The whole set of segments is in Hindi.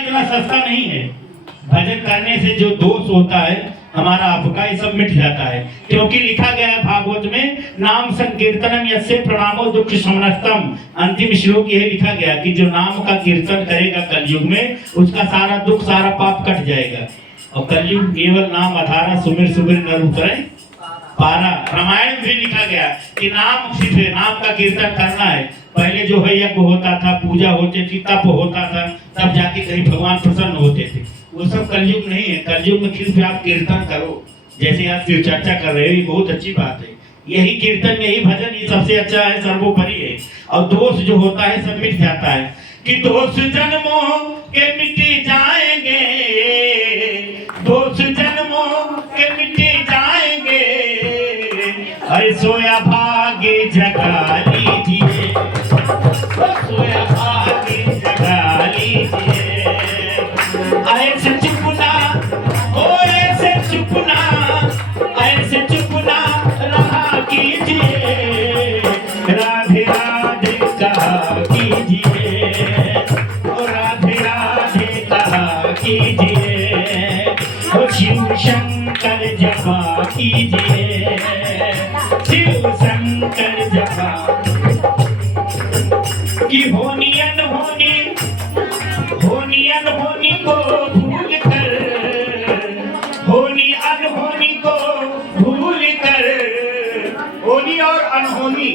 इतना सस्ता नहीं है। भजन करने से जो दोष होता है हमारा आपका ये सब मिट जाता है, क्योंकि लिखा गया है भागवत में, नाम संकीर्तनम यस्य प्रणामो दुख शमनस्तम। अंतिम श्लोक यही लिखा गया कि जो नाम का कीर्तन करेगा कलयुग में, उसका सारा दुख सारा पाप कट जाएगा। और कलयुग केवल नाम आधारा, सुमिर सुमिर नर उतरे पारा। रामायण में भी लिखा गया कि नाम सिर्फ नाम का कीर्तन करना है। पहले जो है यज्ञ होता था, पूजा होती थी, तप होता था, तब जाके कहीं भगवान प्रसन्न होते थे। वो सब कलयुग नहीं है। कलयुग में सिर्फ आप कीर्तन करो, जैसे आप फिर चर्चा कर रहे हो, ये बहुत अच्छी बात है। यही कीर्तन, यही भजन, ये सबसे अच्छा है, सर्वोपरि है। और दोष जो होता है सब मिट जाता है, कि दोष जन्मों के मिट जाएंगे, दोष जन्मों के मिट जाएंगे, अरे सोया भाग्य जगा लीजिए, सोया भाग्य जगा लीजिए। ऐसे चुपना, ओ ऐसे चुपना, ऐसे चुपना रहा कीजिए, राधे राधे कहा कीजिए, ओ राधे राधे कहा कीजिए, ओ शिव शंकर जपा कीजिए, शिव शंकर जपा। कि होनी अनहोनी, होनी अनहोनी को भूल कर, होनी अनहोनी को भूल कर, होनी और अनहोनी।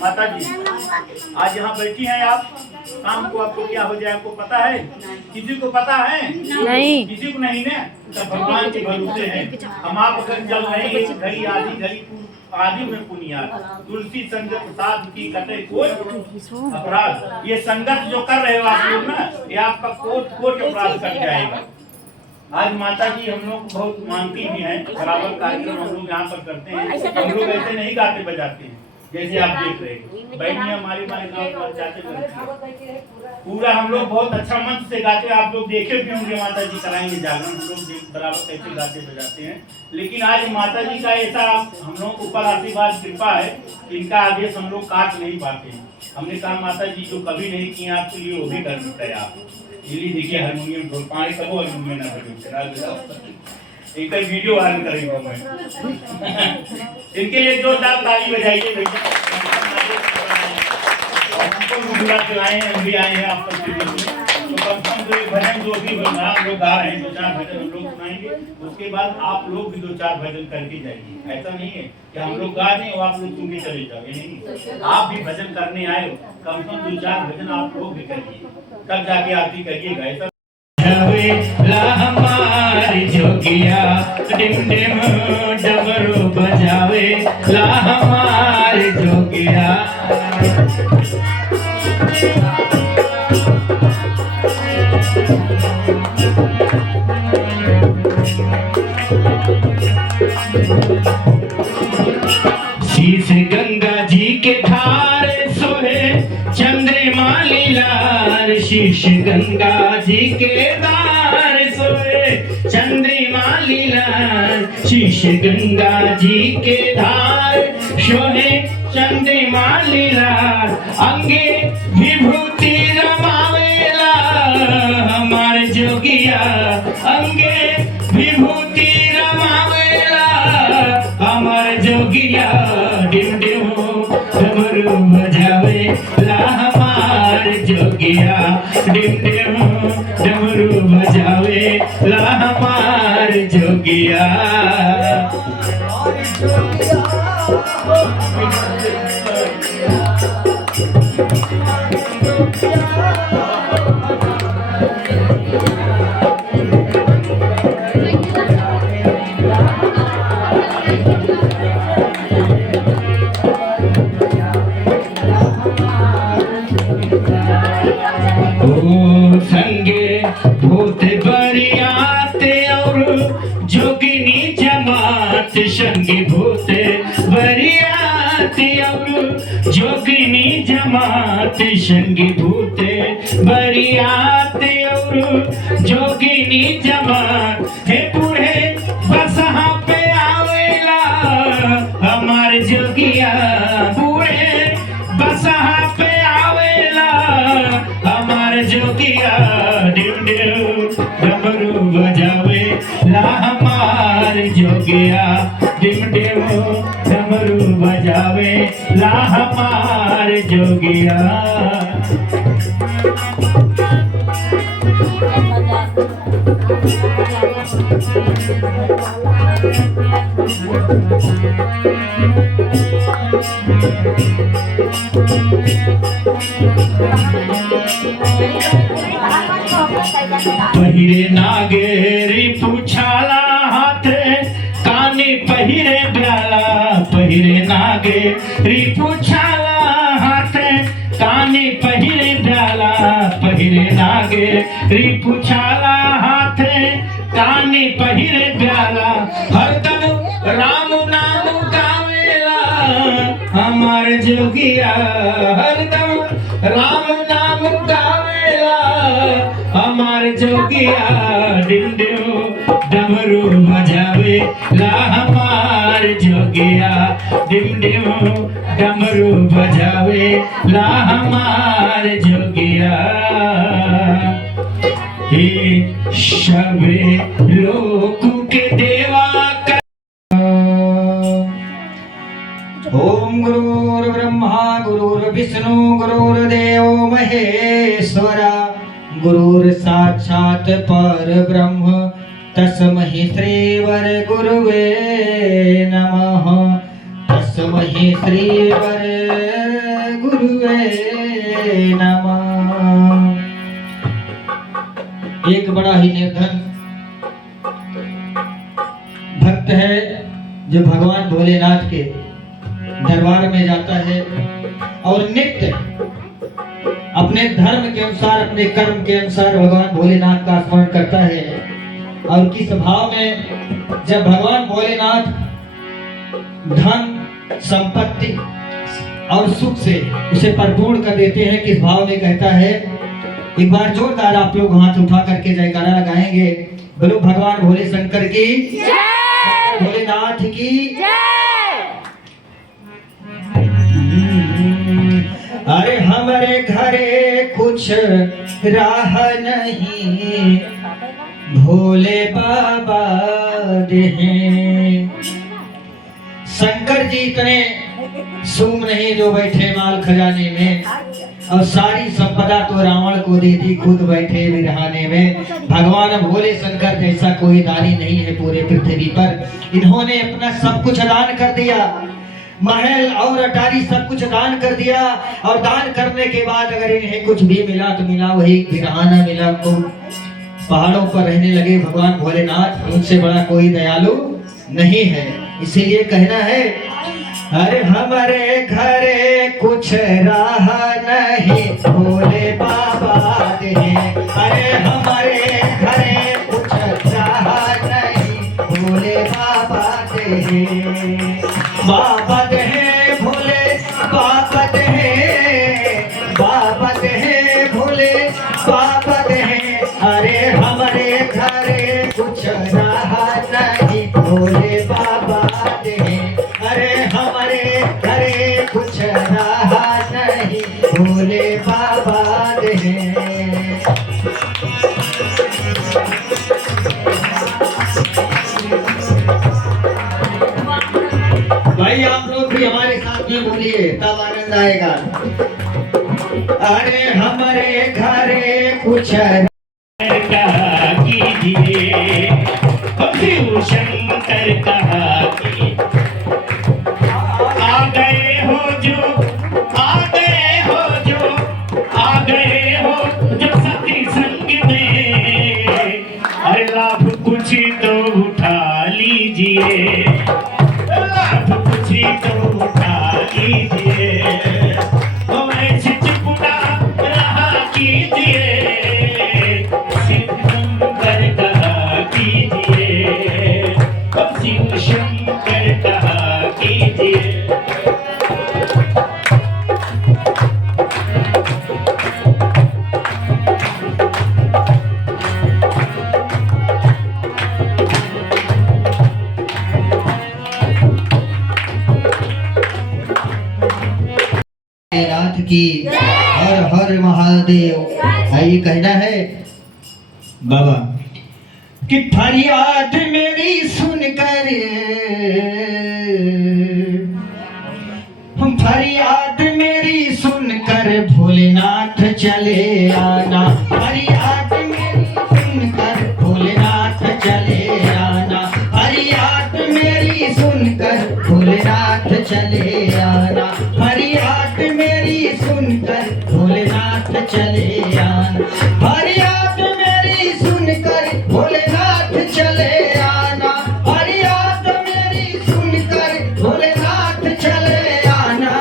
माता जी आज यहाँ बैठी हैं आप, शाम को आपको क्या हो जाए आपको पता है? किसी को पता है? नहीं। किसी को नहीं ना। तो भगवान के भरोसे हैं हम। आप अगर चल रहे हैं घड़ी आधी घड़ी आदि में पुनिया, तुलसी संगत साध की कटे कोई अपराध। ये संगत जो कर रहे हो आप लोग ना, ये आपका कोट कोट अपराध कर जाएगा। आज माता जी हम लोग बहुत मानती भी हैं, बराबर कार्यक्रम हम लोग यहाँ पर करते हैं। हम लोग ऐसे नहीं गाते बजाते हैं जैसे आप देख रहे हैं। बहनी हमारी गाँव जाते करती है, पूरा हम लोग बहुत अच्छा मंच से गाते हैं। आप लोग देखे भी होंगे, माता जी कराएंगे जागरण, हम लोग बराबर कैसे गाते बजाते हैं। लेकिन आज माता जी का ऐसा हम लोग के ऊपर आशीर्वाद कृपा है, इनका आदेश हम लोग काट नहीं पाते हैं। हमने कहा माता जी जो कभी नहीं किए आपके लिए वो भी कर सकते हैं आप। ये देखिए हारमोनियम ढोल पानी सब हारमोनियम ना बजे, एक वीडियो वायरल करेंगे मैं। इनके लिए जोरदार ताली बजाइए भैया। हमको मुखला चलाए हैं, हम भी आए हैं आप सबके बीच में। तो कम से कम जो भजन जो भी हम लोग गा रहे हैं, 2-4 भजन हम लोग सुनाएंगे, उसके बाद आप लोग भी 2-4 भजन करके जाइए। ऐसा नहीं है कि हम लोग गा दें और आप लोग सुन के चले जाओ, ये नहीं। आप भी भजन करने आए हो, कम से कम 2-4 भजन आप लोग भी करिए, तब जाके आरती करिएगा। ऐसा हमारी जोगिया डिम डिम डमरू बजावे, ला हमारी जोगिया। शीश गंगा जी के धार सोहे चंद्रमा लीलार, शीश गंगा जी के धार सोहे चंद्रमा लीलार, शीश गंगा जी के धार सोहे चंद्रमा लीलार, अंगे विभूति रमावेला हमारे जोगिया, अंगे विभूति रमावेला हमारे जोगिया, डिम डिम डमरू बजावे ला हमारे जोगिया, डिम डिम डमरू बजावे ला हमारे जोगिया। संगे भूत बरियाते और जोगिनी जमात, संगे भूत बरियाते और जोगिनी जमात, संगे भूत बरियाते और जोगिनी जमात, हे बूढ़े बसहा पे आवेला हमारे जोगिया, बूढ़े बसहा पे आवेला हमारे जोगिया, डिम ला हमार जोगिया डिम डिम डमरू बजावे ला हमार जोगिया। पहिरे नागेरी पूछाला हाथ कानी पहिरे ब्याला पहिरे नागेरी पूछाला हाथ कानी पहिरे ब्याला पहिरे नागेरी पूछाला हाथ कानी पहिरे ब्याला हरदम राम नाम गावेला हमार जोगिया हरदम राम नाम गावेला हमार जोगिया डिम डिम डमरू बजावे ला हमार जोगिया डिम डिम डमरू बजावे ला हमार जोगिया। हे शबे लोक के देवा ओम गुरुर्ब्रह्मा गुरुर्विष्णु गुरुर्देव महेश्वरा गुरुर साक्षात परब्रह्म तस्मै श्री वर गुरुवे नमः तस्मै श्री वर गुरुवे नमः। एक बड़ा ही निर्धन भक्त है जो भगवान भोलेनाथ के दरबार में जाता है और नित्य अपने धर्म के अनुसार अपने कर्म के अनुसार भगवान भोलेनाथ का स्मरण करता है। और किस भाव में जब भगवान भोलेनाथ धन संपत्ति और सुख से उसे परिपूर्ण कर देते हैं, किस भाव में कहता है। एक बार जोरदार आप लोग हाथ उठा करके जयकारा लगाएंगे। बोलो भगवान भोले शंकर की जय, भोलेनाथ की जय। अरे हमारे घरे कुछ राह नहीं भोले बाबा दें। शंकर जी इतने सूम नहीं जो बैठे माल खजाने में, और सारी संपदा तो रावण को दे दी खुद बैठे बिरहाने में। भगवान भोले शंकर जैसा कोई दानी नहीं है पूरे पृथ्वी पर। इन्होंने अपना सब कुछ दान कर दिया, महल और अटारी सब कुछ दान कर दिया। और दान करने के बाद अगर इन्हें कुछ भी मिला तो मिला वही बिरहाना मिला। तो पहाड़ों पर रहने लगे भगवान भोलेनाथ, उनसे बड़ा कोई दयालु नहीं है। इसीलिए कहना है अरे हमारे घरे कुछ राह नहीं भोले बाबा दे। अरे हमारे घरे कुछ राह नहीं भोले बाबा दे। बाबा दे भोले बाबा दे, बाबा दे भोले बाबा दे। अरे हमारे घरे कुछ राह नहीं भोले बाबा दे। अरे हमारे घरे कुछ राह नहीं भोले बाबा दे। भाई आप लोग भी हमारे साथ में बोलिए तब आनंद आएगा। अरे हमारे घरे कुछ कीजिए शिव शंकर कहा कि आ गए हो जो आ गए हो जो आ गए हो जो सती संग में। अरे लाभ कुछ तो उठा लीजिए, लाभ कुछ तो उठा लीजिए। ऐसे चुप ना रहा कीजिए, शिव शंकर कहा कीजिए। नाथ की हर हर महादेव। ये कहना है बाबा कि फरियाद मेरी सुनकर, फरियाद मेरी सुनकर भोलेनाथ चले आना, फरियाद मेरी सुनकर भोलेनाथ चले आना, फरियाद मेरी सुनकर भोलेनाथ चले आना, फरियाद मेरी सुनकर भोलेनाथ चले आना, फरियाद मेरी सुनकर भोलेनाथ चले आना, फरियाद मेरी सुनकर भोलेनाथ चले आना।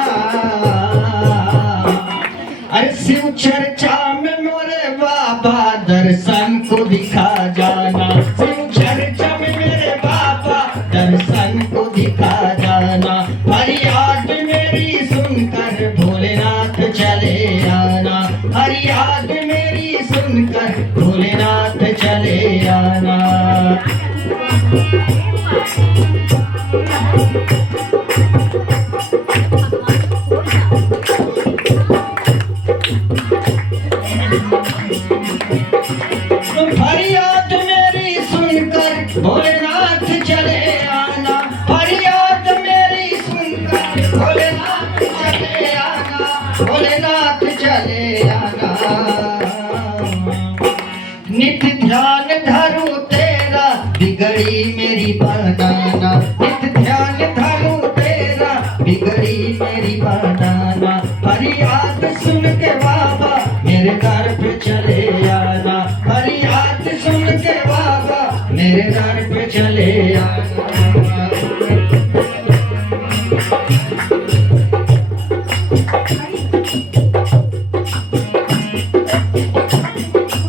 अरे शिव चर्चा में मोरे बाबा दर्शन को दिखा जाना, शिव चर्चा में मेरे बाबा दर्शन को दिखा जाना, फरियाद मेरी सुनकर भोलेनाथ चले आना, फरियाद मेरी सुनकर भोलेनाथ चले आना। फरियाद मेरी सुनकर भोलेनाथ चले आना, फरियाद मेरी सुनकर भोलेनाथ चले आना, भोलेनाथ चले आना। नित ध्यान धरूं तेरा बिगड़ी मेरी बनाना, नित ध्यान धरूं तेरा बिगड़ी मेरी बनाना, फरियाद सुन के बाबा मेरे दर पे चले आना, फरियाद सुन के बाबा मेरे दर पे चले आना।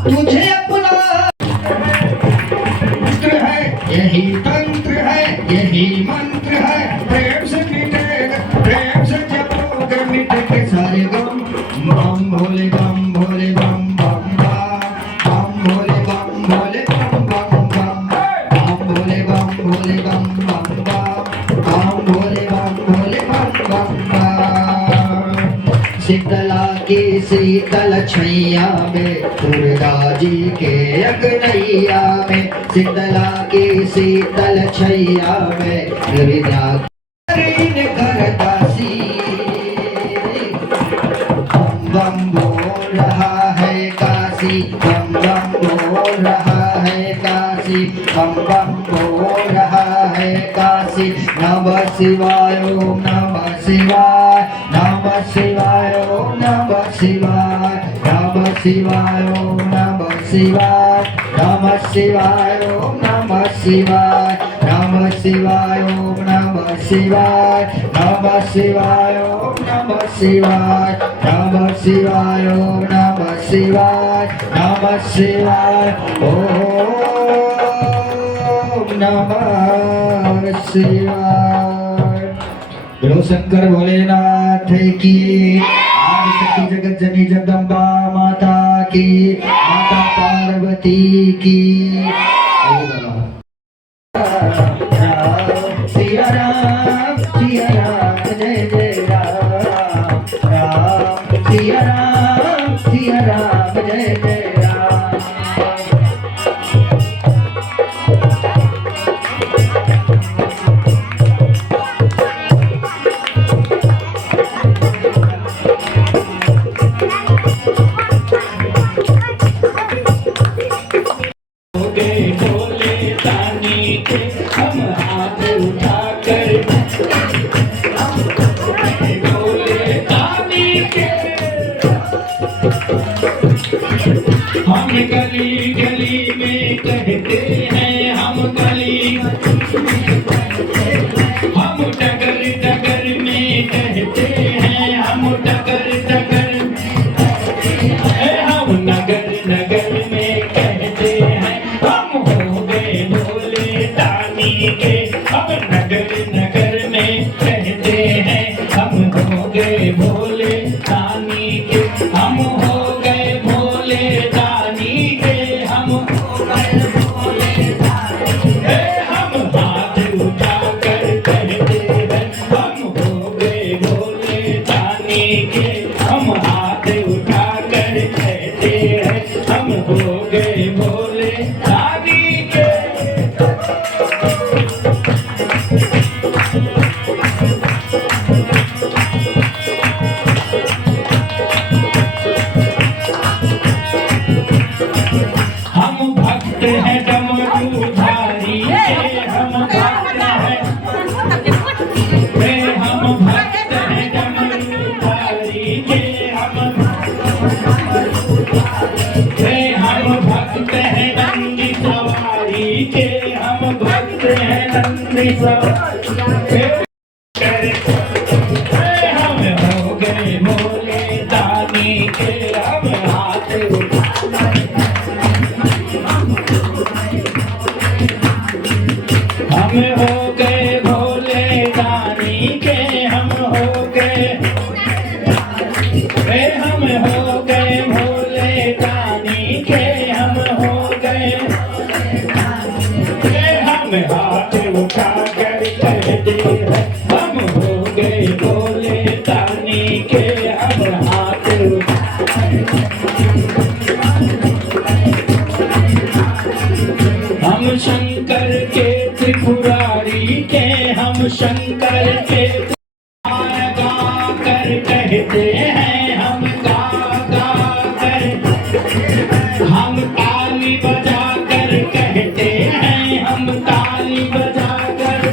तुझे अपना मंत्र है, यही तंत्र है, यही मंत्र है, प्रेम से मिटेगा, प्रेम से जपोगे मिटेंगे सारे गम। बम भोले बम भोले बम बम बम भोले बम भोले बम बम बम भोले बम भोले बम बम बम भोले बम भोले बम बम बम। शीतला की शीतल छैया में, दुर्गा जी के अगनैया में, शीतला की शीतल छैया में विद्या करदासी। बम बोल रहा है काशी, बम बम बोल रहा है काशी, बम बम बोल रहा है काशी। नमः शिवाय ओम नमः शिवाय, नमः शिवाय ओम नमः शिवाय, नमः शिवाय ओम नमः शिवाय, नमः शिवाय ओम नमः शिवाय, नमः शिवाय ओम नमः शिवाय, नमः शिवाय ओम नमः शिवाय, नमः शिवाय ओम नमः शिवाय, नमः शिवाय ओम नमः शिवाय। बोलो शंकर भोलेनाथ की, आदि शक्ति जगत जननी जगदम्बा माता की, माता पार्वती की। सिया राम जय जय राम, राम सिया राम जय जय राम। हम गली गली में कहते हैं, हम गली, हम डगर डगर में कहते हैं, हम डगर डगर, हम नगर नगर में कहते हैं, हम हो गए भोले दानी के। हम नगर नगर में कहते हैं, हम हो गए भोले दानी के, हम हो गए भोले दानी के, हम हो गए भोले दानी के। हम हाथ उठा कर कहते हैं, हम हो गए भोले दानी के, हम हाथ उठा कर कहते हैं, हम हो गए भोले दानी के। सब हम हो गए भोले दानी के अब हाथ हम हो गए भोले दानी के हम हो गए हम हो गए भोले दानी के हम हो गए हम हाथ उठा कर कहते हैं हम हो गए भोले दानी के अब हाथ हम शंकर के त्रिपुरारी के हम शंकर के गा कर कहते हैं हम गा कर हम ताली बजा कर कहते हैं हम ताली बजा कर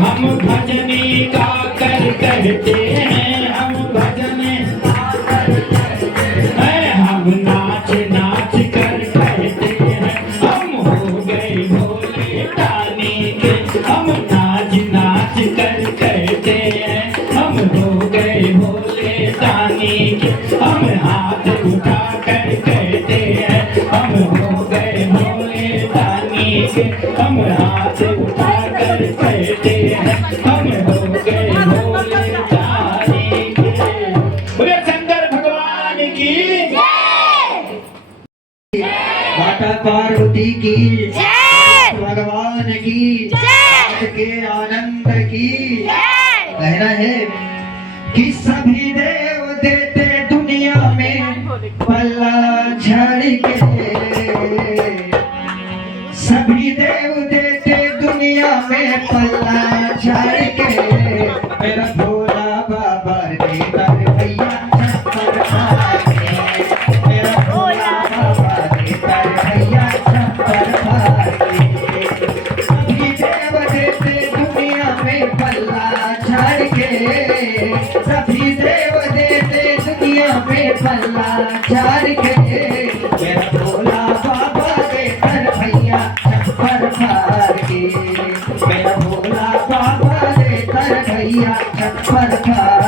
हम भजनी गा कर कहते हैं हम भजने हम नाच नाच कर कहते हैं हम हो गए भोले दानी के हम नाच नाच कर कहते हैं हम हो गए भोले दानी के हम हाथ उठा कर कहते हैं हम हो गए भोले दानी के हम हाथ उठा कर कहते हैं हम हो गए भोले दानी के बोले शंकर भगवान की माता पार्वती की भगवान की के आनंद की कहना है कि सभी देव देते दुनिया में पल्ला झाड़ के सभी देव देते दुनिया में पल्ला झाड़ के मेरा भोला बाबा देता भैया छप्पर फाड़ के मेरा भोला बाबा देता भैया छप्पर फाड़ के सभी देव देते दुनिया में पल्ला झाड़ के सभी देव देते दुनिया में पल्ला झाड़ के मेरा भोला बाबा देता भैया छप्पर फाड़ के मेरा भोला बाबा देता भैया छप्पर फाड़